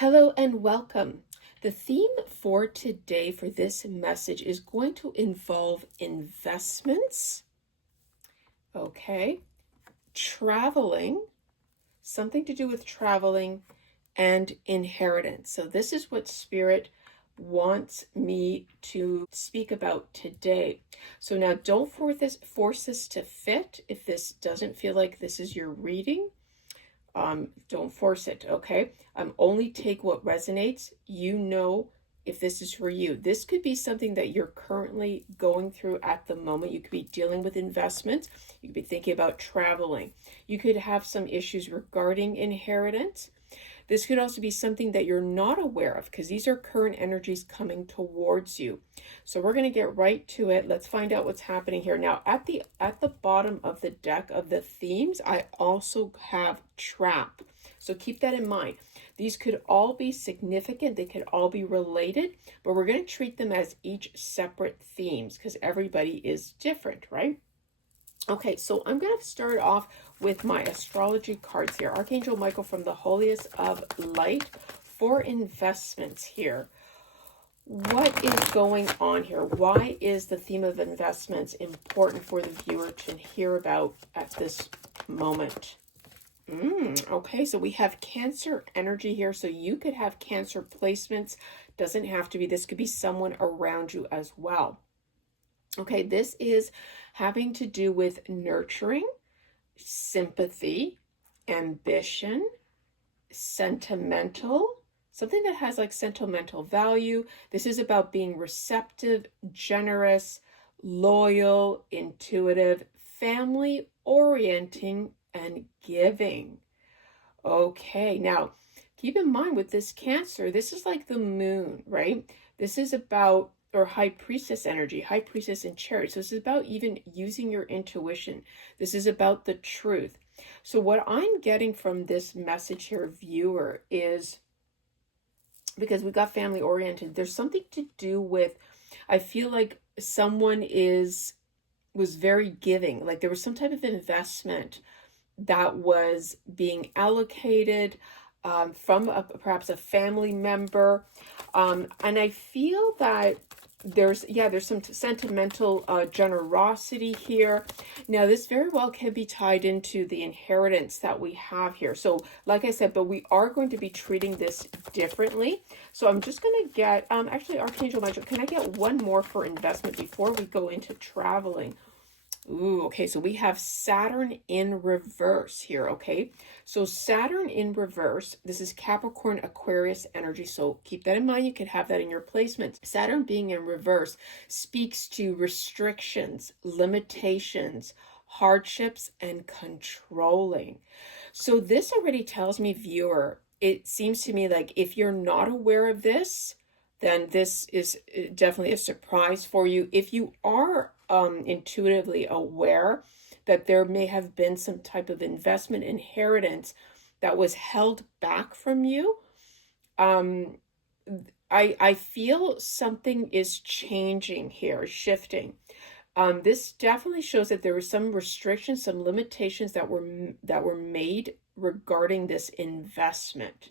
Hello and welcome. The theme for today for this message is going to involve investments, okay, traveling, something to do with traveling, and inheritance. So this is what Spirit wants me to speak about today. So now don't force this to fit if this doesn't feel like this is your reading. Don't force it, okay? Only take what resonates. You know if this is for you. This could be something that you're currently going through at the moment. You could be dealing with investments. You could be thinking about traveling. You could have some issues regarding inheritance. This could also be something that you're not aware of because these are current energies coming towards you. So we're going to get right to it. Let's find out what's happening here. Now, at the bottom of the deck of the themes, I also have trap. So keep that in mind. These could all be significant. They could all be related, but we're going to treat them as each separate themes because everybody is different, right? Okay, so I'm going to start off with my astrology cards here. Archangel Michael from the Holiest of Light for investments here. What is going on here? Why is the theme of investments important for the viewer to hear about at this moment? Okay, so we have Cancer energy here. So you could have Cancer placements. Doesn't have to be. This could be someone around you as well. Okay, this is having to do with nurturing, sympathy, ambition, sentimental, something that has like sentimental value. This is about being receptive, generous, loyal, intuitive, family orienting, and giving. Okay, now keep in mind with this Cancer, this is like the moon, right? This is about, or High Priestess energy, High Priestess in Chariot. So this is about even using your intuition. This is about the truth. So what I'm getting from this message here, viewer, is because we got family oriented, there's something to do with, I feel like someone was very giving, like there was some type of investment that was being allocated from perhaps a family member. And I feel that there's some sentimental generosity here. Now, this very well can be tied into the inheritance that we have here. So, like I said, but we are going to be treating this differently. So I'm just going to get, actually, Archangel Michael, can I get one more for investment before we go into traveling? Ooh, okay, so we have Saturn in reverse here, okay? So Saturn in reverse, this is Capricorn Aquarius energy, so keep that in mind. You could have that in your placements. Saturn being in reverse speaks to restrictions, limitations, hardships, and controlling. So this already tells me, viewer, it seems to me like if you're not aware of this, then this is definitely a surprise for you. If you are intuitively aware that there may have been some type of investment inheritance that was held back from you, I feel something is changing here, shifting. This definitely shows that there were some restrictions, some limitations that were made regarding this investment.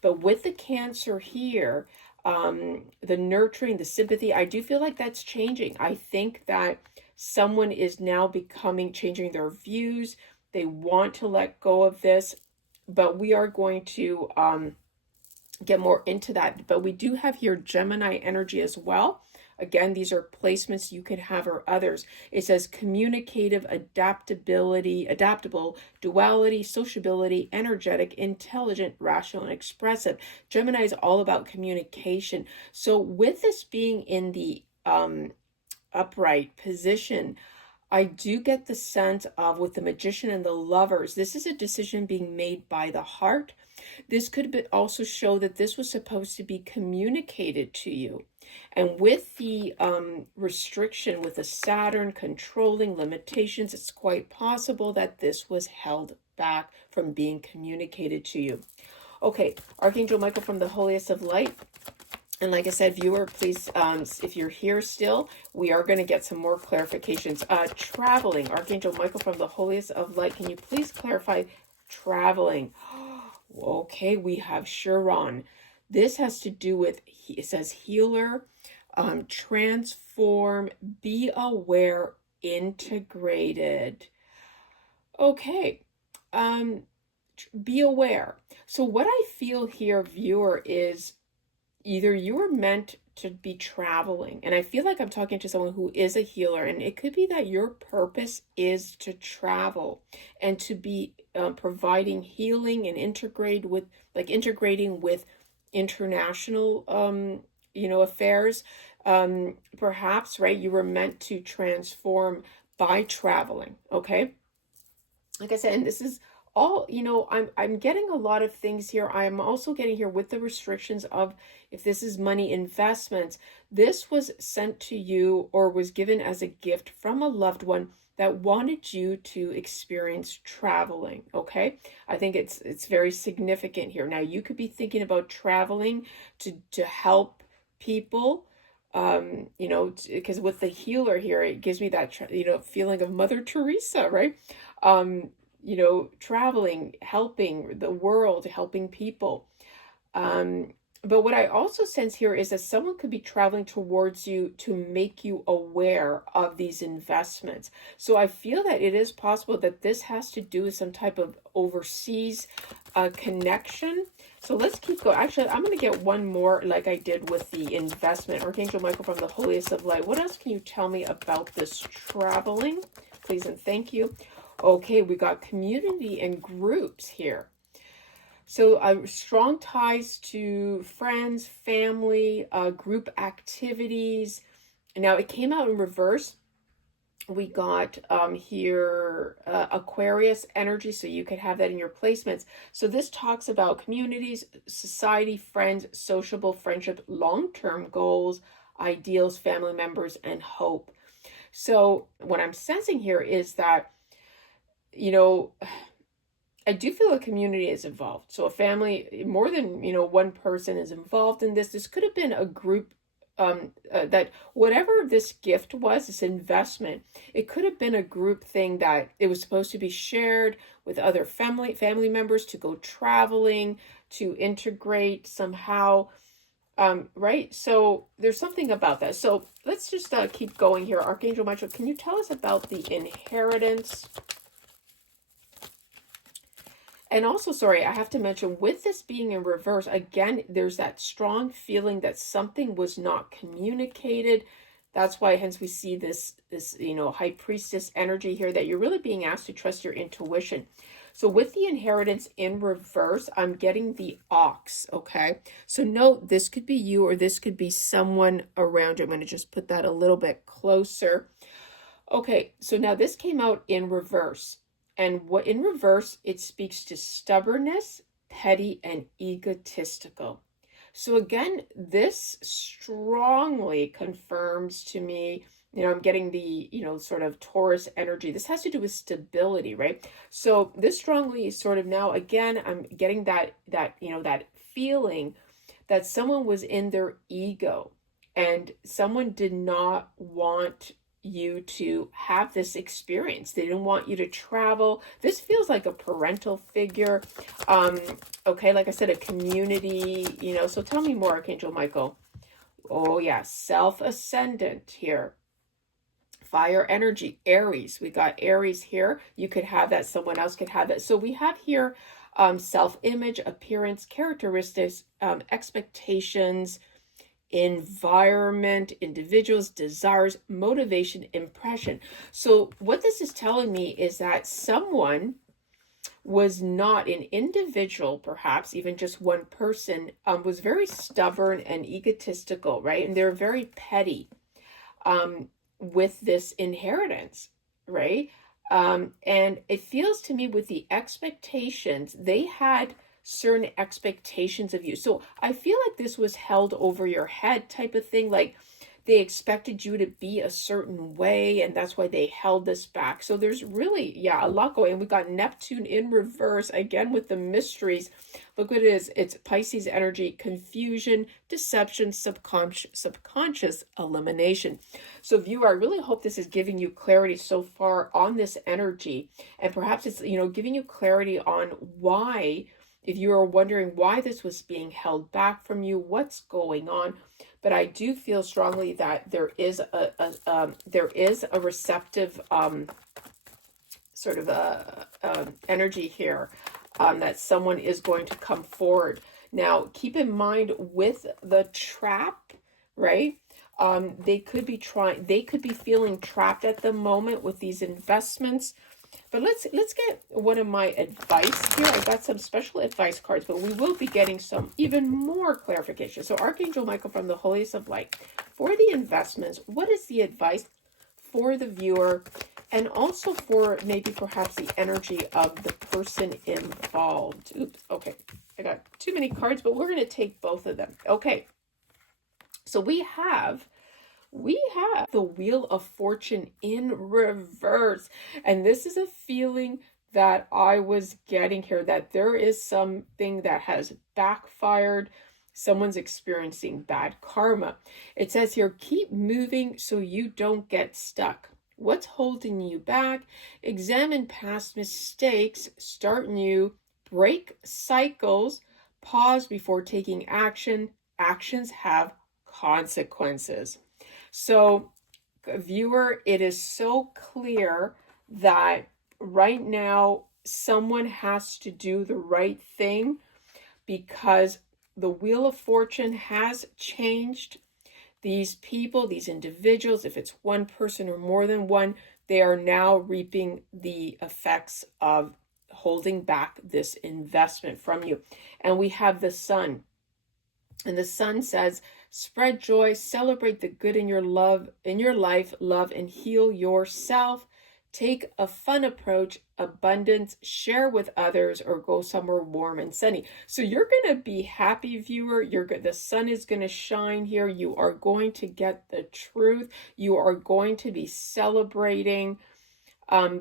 But with the Cancer here, the nurturing, the sympathy, I do feel like that's changing. I think that someone is now changing their views. They want to let go of this, but we are going to get more into that. But we do have here Gemini energy as well. Again, these are placements you could have or others. It says communicative, adaptable, duality, sociability, energetic, intelligent, rational, and expressive. Gemini is all about communication. So with this being in the upright position, I do get the sense of, with the Magician and the Lovers, this is a decision being made by the heart. This could also show that this was supposed to be communicated to you. And with the restriction, with the Saturn controlling limitations, it's quite possible that this was held back from being communicated to you. Okay, Archangel Michael from the Holiest of Light. And like I said, viewer, please, if you're here still, we are going to get some more clarifications. Traveling, Archangel Michael from the Holiest of Light, can you please clarify traveling? Okay, we have Chiron. This has to do with, it says healer, transform, be aware, integrated. Okay, um, be aware. So what I feel here, viewer, is either you were meant to be traveling, and I feel like I'm talking to someone who is a healer, and it could be that your purpose is to travel and to be providing healing and integrating with international affairs. Perhaps, right, you were meant to transform by traveling. Okay, like I said, and this is all, I'm getting a lot of things here. I'm also getting here with the restrictions of, if this is money investments, this was sent to you or was given as a gift from a loved one that wanted you to experience traveling. Okay, I think it's very significant here. Now you could be thinking about traveling to help people, because with the healer here, it gives me that feeling of Mother Teresa, right? Traveling, helping the world, helping people. But what I also sense here is that someone could be traveling towards you to make you aware of these investments. So I feel that it is possible that this has to do with some type of overseas connection. So let's keep going. Actually, I'm going to get one more like I did with the investment. Archangel Michael from the Holiest of Light. What else can you tell me about this traveling? Please and thank you. Okay, we got community and groups here. So strong ties to friends, family, group activities. Now it came out in reverse. We got here Aquarius energy, so you could have that in your placements. So this talks about communities, society, friends, sociable, friendship, long-term goals, ideals, family members, and hope. So what I'm sensing here is that, I do feel a community is involved. So a family, more than, one person is involved in this. This could have been a group, that whatever this gift was, this investment, it could have been a group thing that it was supposed to be shared with other family members to go traveling, to integrate somehow. Right? So there's something about that. So let's just keep going here. Archangel Michael, can you tell us about the inheritance? And also, sorry, I have to mention, with this being in reverse, again, there's that strong feeling that something was not communicated. That's why, hence, we see this high priestess energy here, that you're really being asked to trust your intuition. So with the inheritance in reverse, I'm getting the ox, okay? So note, this could be you or this could be someone around you. I'm going to just put that a little bit closer. Okay, so now this came out in reverse. And what in reverse, it speaks to stubbornness, petty, and egotistical. So again, this strongly confirms to me, I'm getting the, sort of Taurus energy. This has to do with stability, right? So this strongly sort of now, again, I'm getting that feeling that someone was in their ego and someone did not want you to have this experience. They didn't want you to travel. This feels like a parental figure. Okay, like I said, a community, so tell me more, Archangel Michael. Oh yeah, self-ascendant here. Fire energy, Aries. We got Aries here. You could have that, someone else could have that. So we have here self-image, appearance, characteristics, expectations, environment, individuals, desires, motivation, impression. So what this is telling me is that someone was not an individual, perhaps even just one person, was very stubborn and egotistical, right? And they're very petty with this inheritance, right? And it feels to me with the expectations, they had certain expectations of you. So I feel like this was held over your head type of thing. Like they expected you to be a certain way, and that's why they held this back. So there's really, a lot going. And we got Neptune in reverse again with the mysteries. Look what it is. It's Pisces energy, confusion, deception, subconscious elimination. So viewer, I really hope this is giving you clarity so far on this energy. And perhaps it's, giving you clarity on why if you are wondering why this was being held back from you, what's going on. But I do feel strongly that there is a receptive sort of energy here, that someone is going to come forward. Now, keep in mind with the trap, right? They could be feeling trapped at the moment with these investments. But let's get one of my advice here. I got some special advice cards, but we will be getting some even more clarification. So Archangel Michael from the Holiest of Light, for the investments, what is the advice for the viewer, and also for maybe perhaps the energy of the person involved? Oops, okay. I got too many cards, but we're going to take both of them. Okay. So we have the Wheel of Fortune in reverse. And this is a feeling that I was getting here, that there is something that has backfired. Someone's experiencing bad karma. It says here, keep moving so you don't get stuck. What's holding you back? Examine past mistakes, start new, break cycles, pause before taking action. Actions have consequences. So, viewer, it is so clear that right now someone has to do the right thing, because the Wheel of Fortune has changed. These people, these individuals, if it's one person or more than one, they are now reaping the effects of holding back this investment from you. And we have the Sun. And the Sun says, spread joy, celebrate the good in your life, love and heal yourself. Take a fun approach, abundance, share with others, or go somewhere warm and sunny. So you're going to be happy, viewer. The sun is going to shine here. You are going to get the truth. You are going to be celebrating,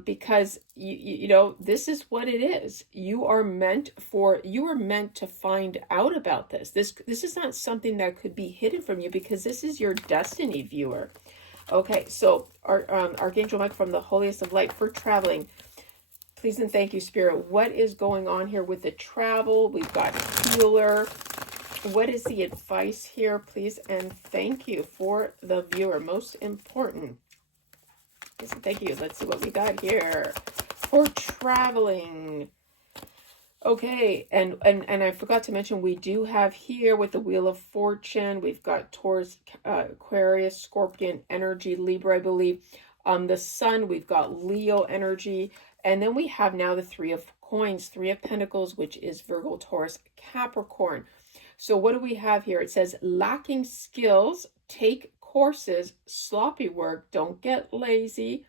because you know, this is what it is. You are meant to find out about this. This is not something that could be hidden from you, because this is your destiny, viewer. Okay, so Archangel Mike from the Holiest of Light, for traveling, please and thank you, Spirit. What is going on here with the travel? We've got healer. What is the advice here, please and thank you, for the viewer? Most important. Thank you. Let's see what we got here for traveling. Okay, and I forgot to mention, we do have here with the Wheel of Fortune, we've got Taurus, Aquarius, Scorpion energy, Libra, I believe. The Sun, we've got Leo energy, and then we have now the Three of Coins, Three of Pentacles, which is Virgo, Taurus, Capricorn. So what do we have here? It says, lacking skills, take courses, sloppy work, don't get lazy,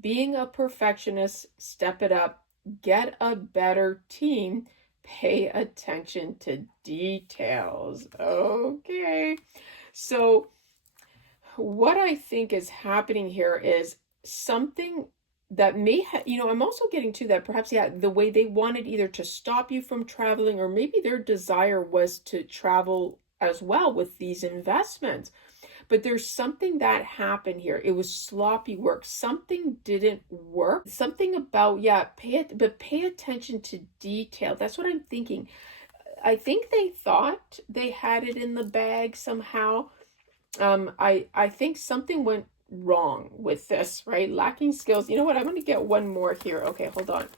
being a perfectionist, step it up, get a better team, pay attention to details. Okay, so what I think is happening here is something that may I'm also getting to that perhaps, the way they wanted either to stop you from traveling, or maybe their desire was to travel as well with these investments. But there's something that happened here. It was sloppy work. Something didn't work. Something about, pay attention to detail. That's what I'm thinking. I think they thought they had it in the bag somehow. I think something went wrong with this, right? Lacking skills. You know what? I'm going to get one more here. Okay, hold on.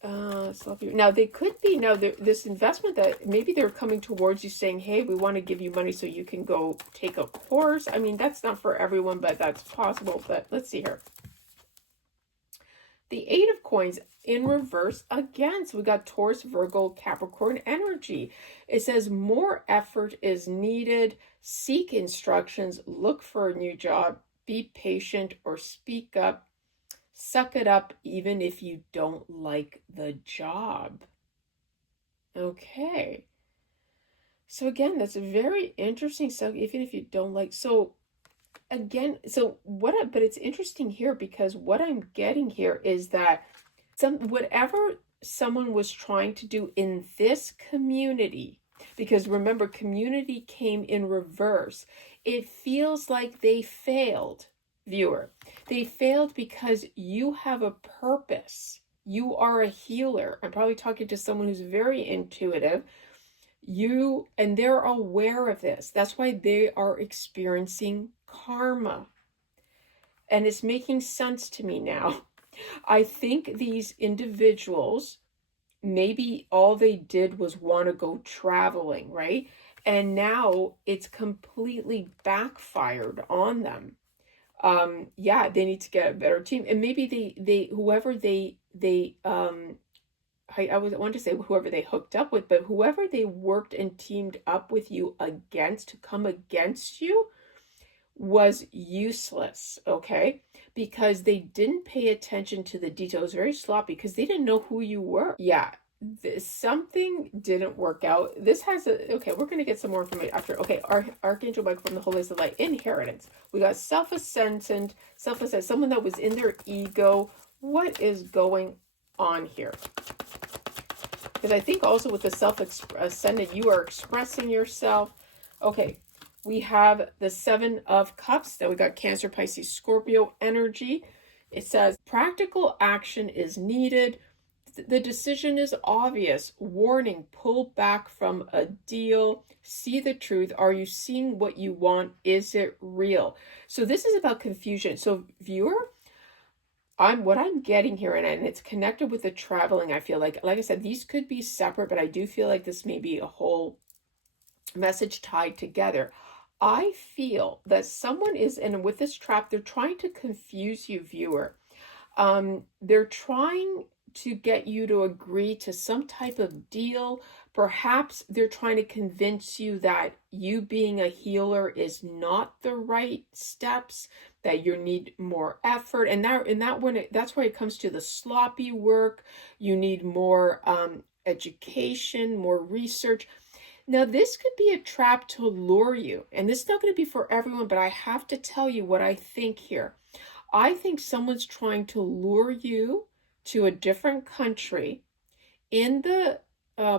Now they could be, this investment that maybe they're coming towards you saying, hey, we want to give you money so you can go take a course. I mean, that's not for everyone, but that's possible. But let's see here. The Eight of Coins in reverse again. So we got Taurus, Virgo, Capricorn energy. It says more effort is needed. Seek instructions. Look for a new job. Be patient or speak up. Suck it up even if you don't like the job. Okay. So again, that's very interesting. So even if you don't like, so again, but it's interesting here, because what I'm getting here is that whatever someone was trying to do in this community, because remember, community came in reverse, it feels like they failed. Viewer, they failed because you have a purpose. You are a healer. I'm probably talking to someone who's very intuitive. And they're aware of this. That's why they are experiencing karma. And it's making sense to me now. I think these individuals, maybe all they did was want to go traveling, right? And now it's completely backfired on them. Yeah, they need to get a better team. And maybe they whoever they I want to say whoever they hooked up with, but whoever they worked and teamed up with you against to come against you was useless, okay? Because they didn't pay attention to the details. Very sloppy because they didn't know who you were. Yeah, something didn't work out. This has a, okay, we're going to get some more information after. Okay, Archangel Michael from the Holy of Light, inheritance. We got self-ascendant, someone that was in their ego. What is going on here? Because I think also with the self-ascendant, you are expressing yourself. Okay, we have the Seven of Cups. Then we got Cancer, Pisces, Scorpio energy. It says practical action is needed. The decision is obvious. Warning, pull back from a deal. See the truth. Are you seeing what you want? Is it real? So this is about confusion. So viewer, what I'm getting here, and it's connected with the traveling, I feel like I said, these could be separate, but I do feel like this may be a whole message tied together. I feel that someone is, and with this trap, they're trying to confuse you, viewer. They're trying to get you to agree to some type of deal. Perhaps they're trying to convince you that you being a healer is not the right steps, that you need more effort. And that's where it comes to the sloppy work. You need more education, more research. Now, this could be a trap to lure you. And this is not going to be for everyone, but I have to tell you what I think here. I think someone's trying to lure you to a different country in the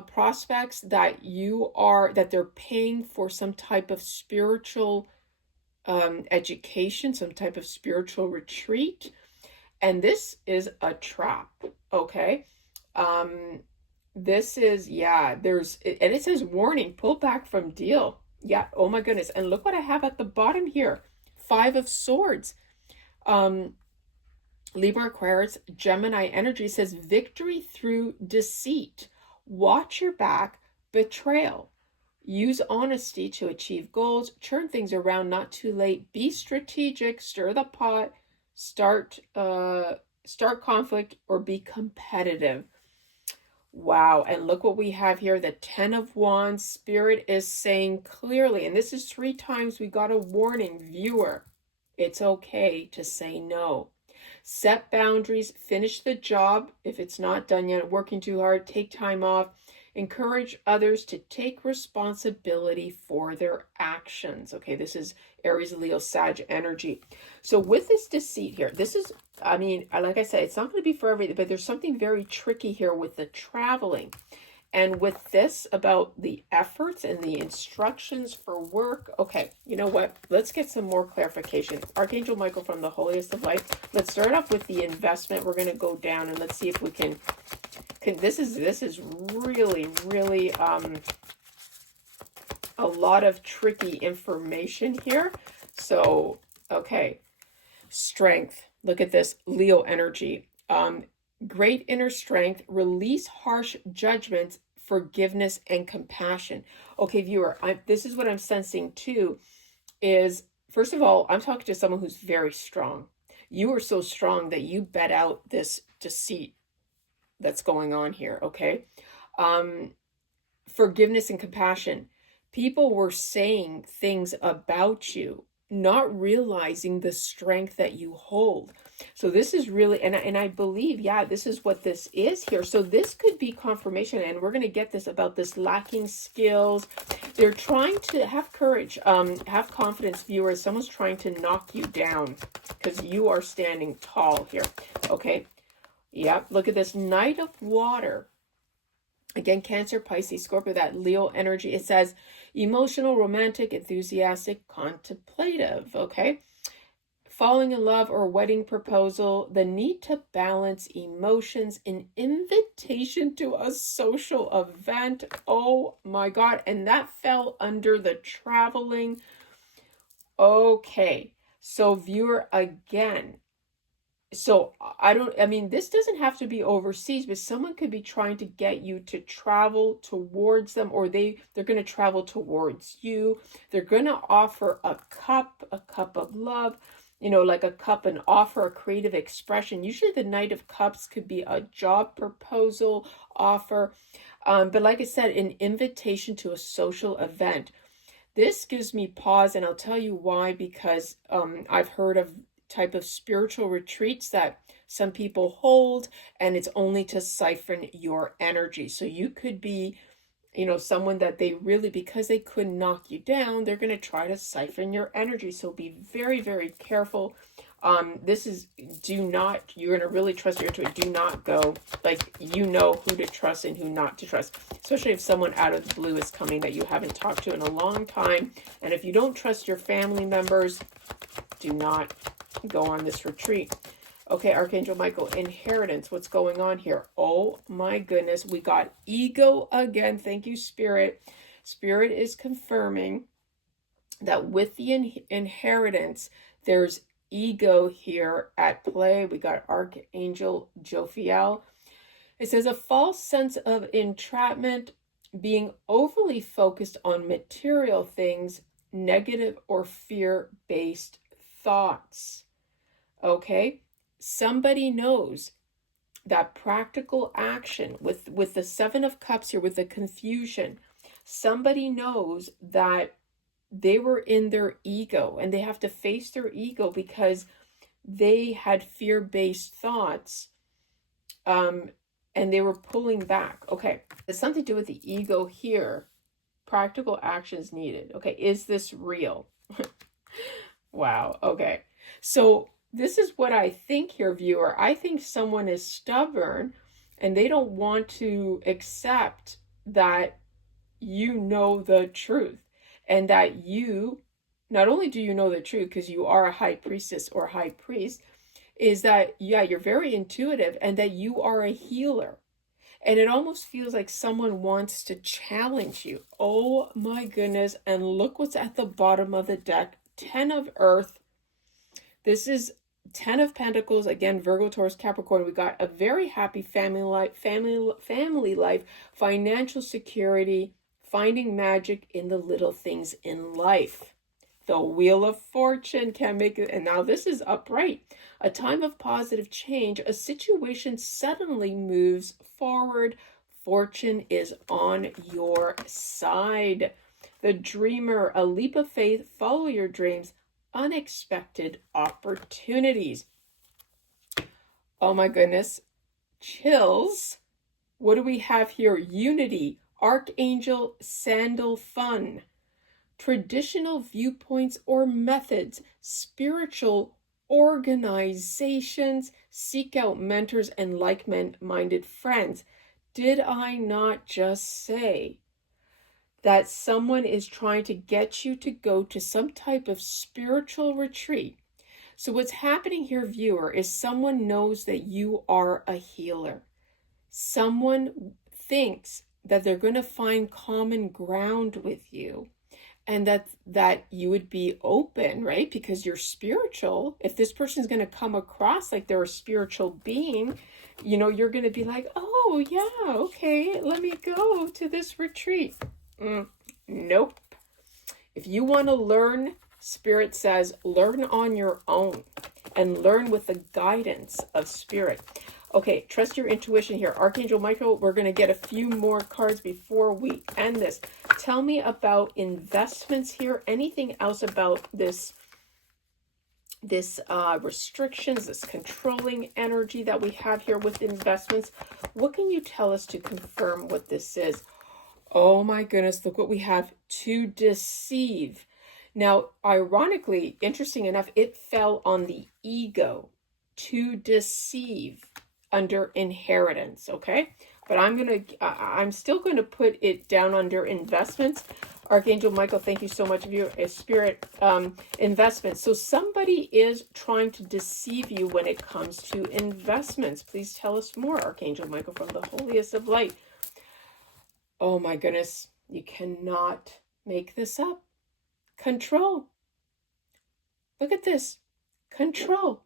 prospects that they're paying for some type of spiritual education, some type of spiritual retreat. And this is a trap, okay? This is, yeah, and it says warning, pull back from deal. Yeah, oh my goodness. And look what I have at the bottom here. 5 of Swords. Libra, Aquarius, Gemini energy says victory through deceit. Watch your back, betrayal. Use honesty to achieve goals. Turn things around, not too late. Be strategic, stir the pot, start conflict, or be competitive. Wow, and look what we have here, the 10 of Wands. Spirit is saying clearly, and this is 3 times we got a warning, viewer. It's okay to say no. Set boundaries, finish the job if it's not done yet, working too hard, take time off. Encourage others to take responsibility for their actions. Okay, this is Aries, Leo, Sag energy. So with this deceit here, this is, I mean, like I said, it's not going to be for everything, but there's something very tricky here with the traveling. And with this about the efforts and the instructions for work. Okay, you know what? Let's get some more clarification. Archangel Michael from the Holiest of Light. Let's start off with the investment. We're going to go down and let's see if we can this is really, really a lot of tricky information here. So, okay. Strength. Look at this. Leo energy. Great inner strength, release harsh judgments, forgiveness, and compassion. Okay, viewer, this is what I'm sensing too, is, first of all, I'm talking to someone who's very strong. You are so strong that you bet out this deceit that's going on here, okay? Forgiveness and compassion. People were saying things about you, not realizing the strength that you hold. So this is really, and I believe, yeah, this is what this is here. So this could be confirmation, and we're going to get this about this lacking skills. They're trying to have courage, have confidence, viewers. Someone's trying to knock you down because you are standing tall here, okay? Yep, look at this. Knight of Water. Again, Cancer, Pisces, Scorpio, that Leo energy. It says emotional, romantic, enthusiastic, contemplative, okay? falling in love or wedding proposal, the need to balance emotions, an invitation to a social event. Oh my God. And that fell under the traveling. Okay. So viewer, again, so I mean, this doesn't have to be overseas, but someone could be trying to get you to travel towards them, or they're going to travel towards you. They're going to offer a cup of love, like a cup, an offer, a creative expression. Usually the Knight of Cups could be a job proposal offer. But like I said, an invitation to a social event. This gives me pause, and I'll tell you why, because I've heard of type of spiritual retreats that some people hold, and it's only to siphon your energy. So you could be, someone that they really, because they couldn't knock you down, they're going to try to siphon your energy. So be very, very careful. You're going to really trust your intuition. Do not go, who to trust and who not to trust, especially if someone out of the blue is coming that you haven't talked to in a long time. And if you don't trust your family members, do not go on this retreat. Okay, Archangel Michael, inheritance. What's going on here? Oh my goodness, we got ego again. Thank you, Spirit. Spirit is confirming that with the inheritance, there's ego here at play. We got Archangel Jophiel. It says a false sense of entrapment, being overly focused on material things, negative or fear-based thoughts. Okay, somebody knows that practical action with the Seven of Cups here, with the confusion, somebody knows that they were in their ego and they have to face their ego because they had fear-based thoughts, and they were pulling back. Okay, there's something to do with the ego here. Practical actions needed. Okay, is this real? Wow. Okay. So this is what I think here, viewer. I think someone is stubborn and they don't want to accept that you know the truth, and that you, not only do you know the truth because you are a high priestess or high priest, is that, yeah, you're very intuitive and that you are a healer. And it almost feels like someone wants to challenge you. Oh my goodness. And look what's at the bottom of the deck. 10 of Earth. This is 10 of Pentacles. Again, Virgo, Taurus, Capricorn. We got a very happy family life, financial security, finding magic in the little things in life. The Wheel of Fortune can make it. And now this is upright. A time of positive change. A situation suddenly moves forward. Fortune is on your side. The Dreamer, a leap of faith. Follow your dreams. Unexpected opportunities. Oh my goodness. Chills. What do we have here? Unity. Archangel Sandalphon. Traditional viewpoints or methods, spiritual organizations, seek out mentors and like-minded friends. Did I not just say that someone is trying to get you to go to some type of spiritual retreat? So what's happening here, viewer, is someone knows that you are a healer. Someone thinks that they're going to find common ground with you. And that you would be open, right? Because you're spiritual. If this person's going to come across like they're a spiritual being, you're going to be like, oh, yeah, okay, let me go to this retreat. Nope. If you want to learn, Spirit says, learn on your own and learn with the guidance of Spirit. Okay, trust your intuition here. Archangel Michael, we're going to get a few more cards before we end this. Tell me about investments here. Anything else about this restrictions, this controlling energy that we have here with investments? What can you tell us to confirm what this is? Oh my goodness, look what we have. To deceive. Now, ironically, interesting enough, it fell on the ego. To deceive. Under inheritance, okay? But I'm still going to put it down under investments. Archangel Michael, thank you so much for your spirit investment. So somebody is trying to deceive you when it comes to investments. Please tell us more, Archangel Michael, from the holiest of light. Oh my goodness, you cannot make this up. Control. Look at this. Control.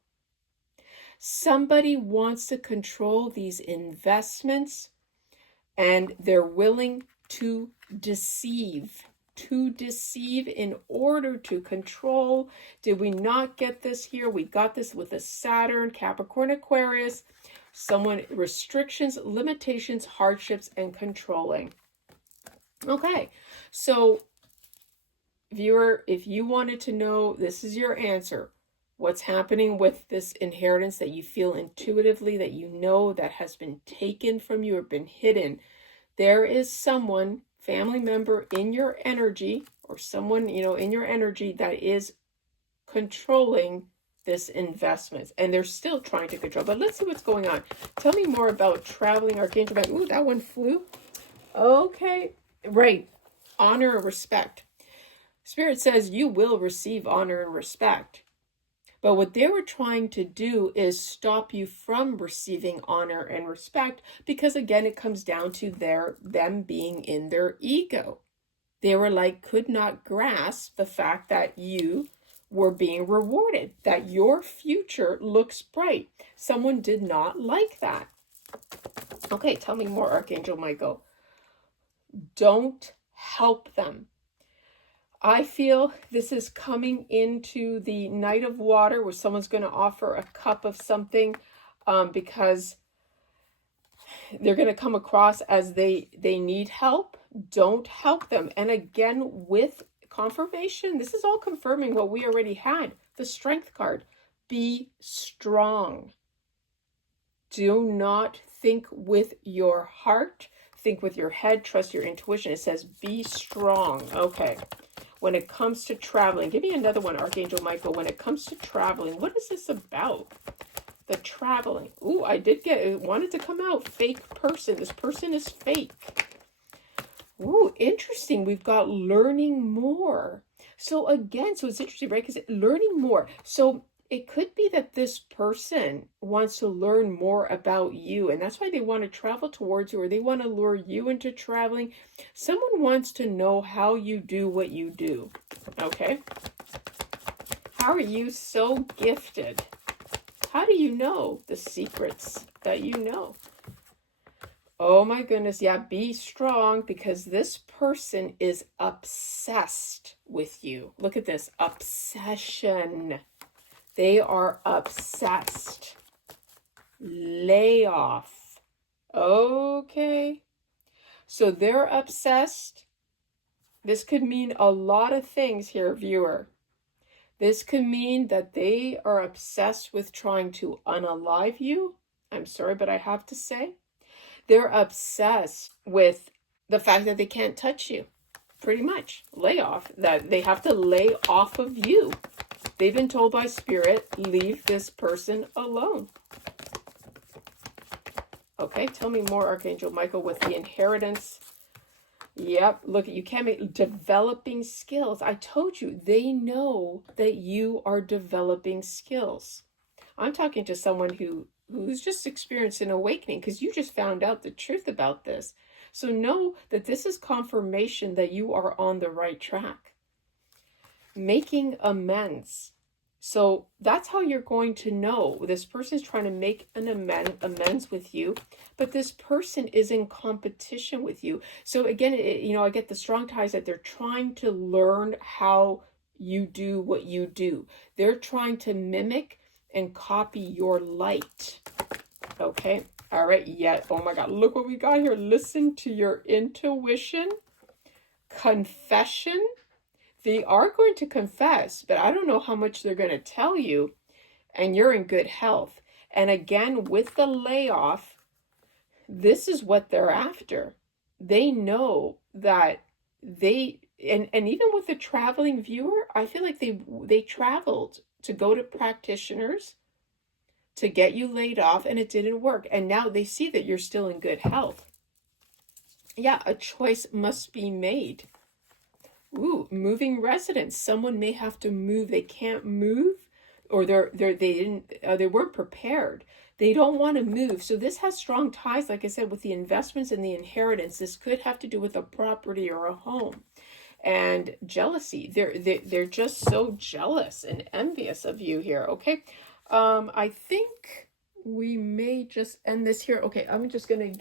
Somebody wants to control these investments, and they're willing to deceive in order to control. Did we not get this here? We got this with a Saturn, Capricorn, Aquarius. Someone, restrictions, limitations, hardships, and controlling. Okay, so viewer, if you wanted to know, this is your answer. What's happening with this inheritance that you feel intuitively, that you know that has been taken from you or been hidden. There is someone, family member in your energy, or someone, in your energy that is controlling this investment. And they're still trying to control. But let's see what's going on. Tell me more about traveling, Archangel. Ooh, that one flew. Okay, right. Honor and respect. Spirit says you will receive honor and respect. But what they were trying to do is stop you from receiving honor and respect, because again, it comes down to them being in their ego. They were could not grasp the fact that you were being rewarded, that your future looks bright. Someone did not like that. Okay, tell me more, Archangel Michael. Don't help them. I feel this is coming into the Knight of Water, where someone's going to offer a cup of something because they're going to come across as they need help. Don't help them. And again, with confirmation, this is all confirming what we already had. The Strength card. Be strong. Do not think with your heart. Think with your head. Trust your intuition. It says be strong. Okay. When it comes to traveling, give me another one, Archangel Michael. When it comes to traveling, what is this about? The traveling. Ooh, I did get it. Wanted to come out. Fake person. This person is fake. Ooh, interesting. We've got learning more. So again, so it's interesting, right? Because learning more. So it could be that this person wants to learn more about you, and that's why they want to travel towards you, or they want to lure you into traveling. Someone wants to know how you do what you do. Okay? How are you so gifted? How do you know the secrets that you know? Oh my goodness, yeah, be strong, because this person is obsessed with you. Look at this, obsession. They are obsessed. Lay off. Okay. So they're obsessed. This could mean a lot of things here, viewer. This could mean that they are obsessed with trying to unalive you. I'm sorry, but I have to say. They're obsessed with the fact that they can't touch you. Pretty much. Lay off. That they have to lay off of you. They've been told by Spirit, leave this person alone. Okay, tell me more, Archangel Michael, with the inheritance. Yep, look, you can't make developing skills. I told you, they know that you are developing skills. I'm talking to someone who's just experienced an awakening, because you just found out the truth about this. So know that this is confirmation that you are on the right track. Making amends. So that's how you're going to know. This person is trying to make an amends with you, but this person is in competition with you. So again, I get the strong ties that they're trying to learn how you do what you do. They're trying to mimic and copy your light. Okay. All right. Yeah. Oh my God. Look what we got here. Listen to your intuition. Confession. They are going to confess, but I don't know how much they're going to tell you, and you're in good health. And again, with the layoff, this is what they're after. They know that and even with the traveling viewer, I feel like they traveled to go to practitioners to get you laid off, and it didn't work. And now they see that you're still in good health. Yeah, a choice must be made. Ooh, moving residence. Someone may have to move. They can't move, or they weren't prepared. They don't want to move. So this has strong ties, like I said, with the investments and the inheritance. This could have to do with a property or a home. And jealousy. They're just so jealous and envious of you here. Okay. I think we may just end this here. Okay, I'm just gonna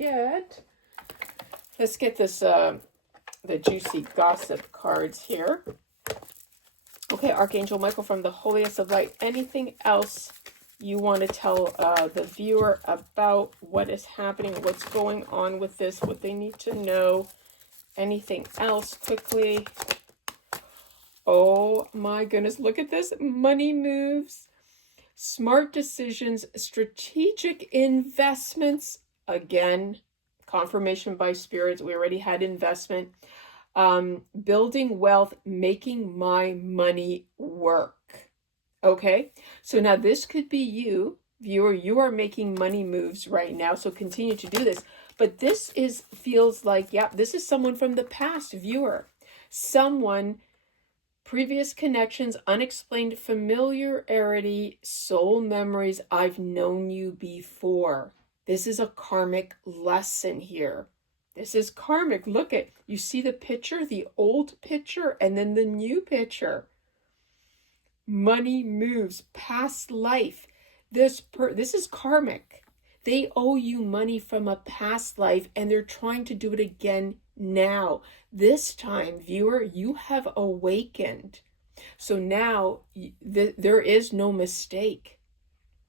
let's get this the juicy gossip cards here. Okay, Archangel Michael from the holiest of light. Anything else you want to tell the viewer about what is happening, what's going on with this, what they need to know? Anything else quickly? Oh my goodness, look at this. Money moves, smart decisions, strategic investments. Again, confirmation by spirits. We already had investment. Building wealth, making my money work. Okay, so now this could be you, viewer. You are making money moves right now, so continue to do this. But this feels like, yeah, this is someone from the past, viewer. Someone, previous connections, unexplained familiarity, soul memories. I've known you before. This is a karmic lesson here. This is karmic. Look at, you see the picture, the old picture, and then the new picture. Money moves, past life. This is karmic. They owe you money from a past life, and they're trying to do it again now. This time, viewer, you have awakened. So now there is no mistake.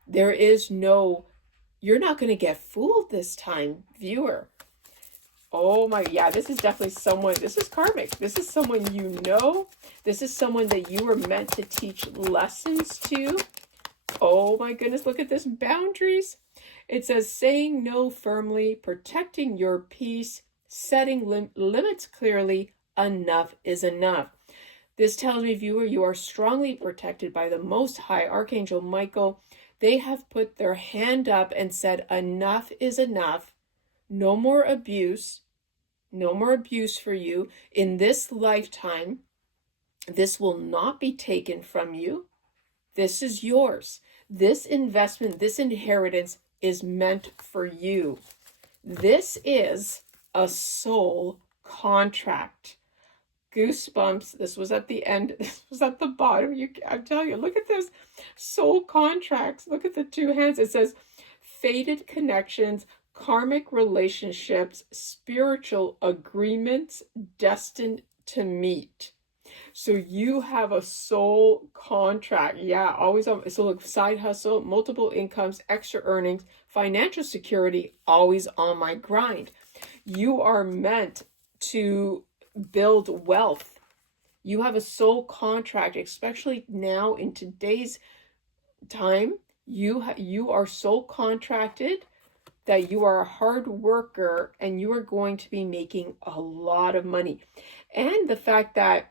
There is no, you're not going to get fooled this time, viewer. Oh my, yeah, this is definitely someone, this is karmic. This is someone you know. This is someone that you were meant to teach lessons to. Oh my goodness, look at this, boundaries. It says saying no firmly, protecting your peace, setting limits clearly. Enough is enough. This tells me, viewer, you are strongly protected by the Most High, Archangel Michael. They have put their hand up and said, enough is enough. No more abuse. No more abuse for you in this lifetime. This will not be taken from you. This is yours. This investment, this inheritance is meant for you. This is a soul contract. Goosebumps. This was at the end. This was at the bottom. I'm telling you, look at this. Soul contracts. Look at the two hands. It says fated connections, karmic relationships, spiritual agreements destined to meet. So you have a soul contract. Yeah, always on. So look, side hustle, multiple incomes, extra earnings, financial security, always on my grind. You are meant to build wealth. You have a soul contract, especially now in today's time. You are soul contracted that you are a hard worker and you are going to be making a lot of money. And the fact that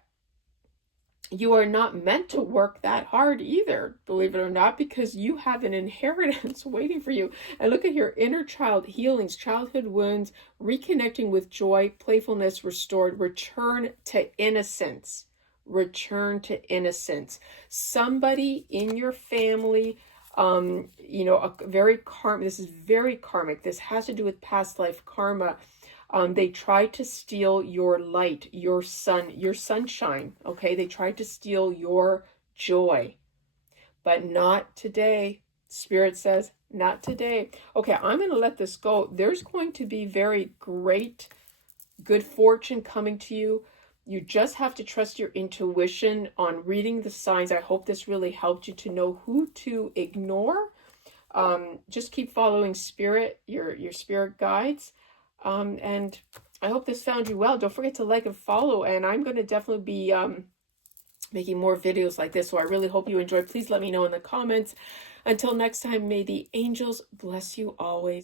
you are not meant to work that hard either, believe it or not, because you have an inheritance waiting for you. And look at your inner child healings, childhood wounds, reconnecting with joy, playfulness restored, return to innocence. Return to innocence. Somebody in your family, this is very karmic. This has to do with past life karma. They tried to steal your light, your sunshine. Okay, they tried to steal your joy, but not today. Spirit says, not today. Okay, I'm going to let this go. There's going to be very great, good fortune coming to you. You just have to trust your intuition on reading the signs. I hope this really helped you to know who to ignore. Just keep following spirit, your spirit guides. And I hope this found you well. Don't forget to like and follow. And I'm going to definitely be making more videos like this. So I really hope you enjoy. Please let me know in the comments. Until next time, may the angels bless you always.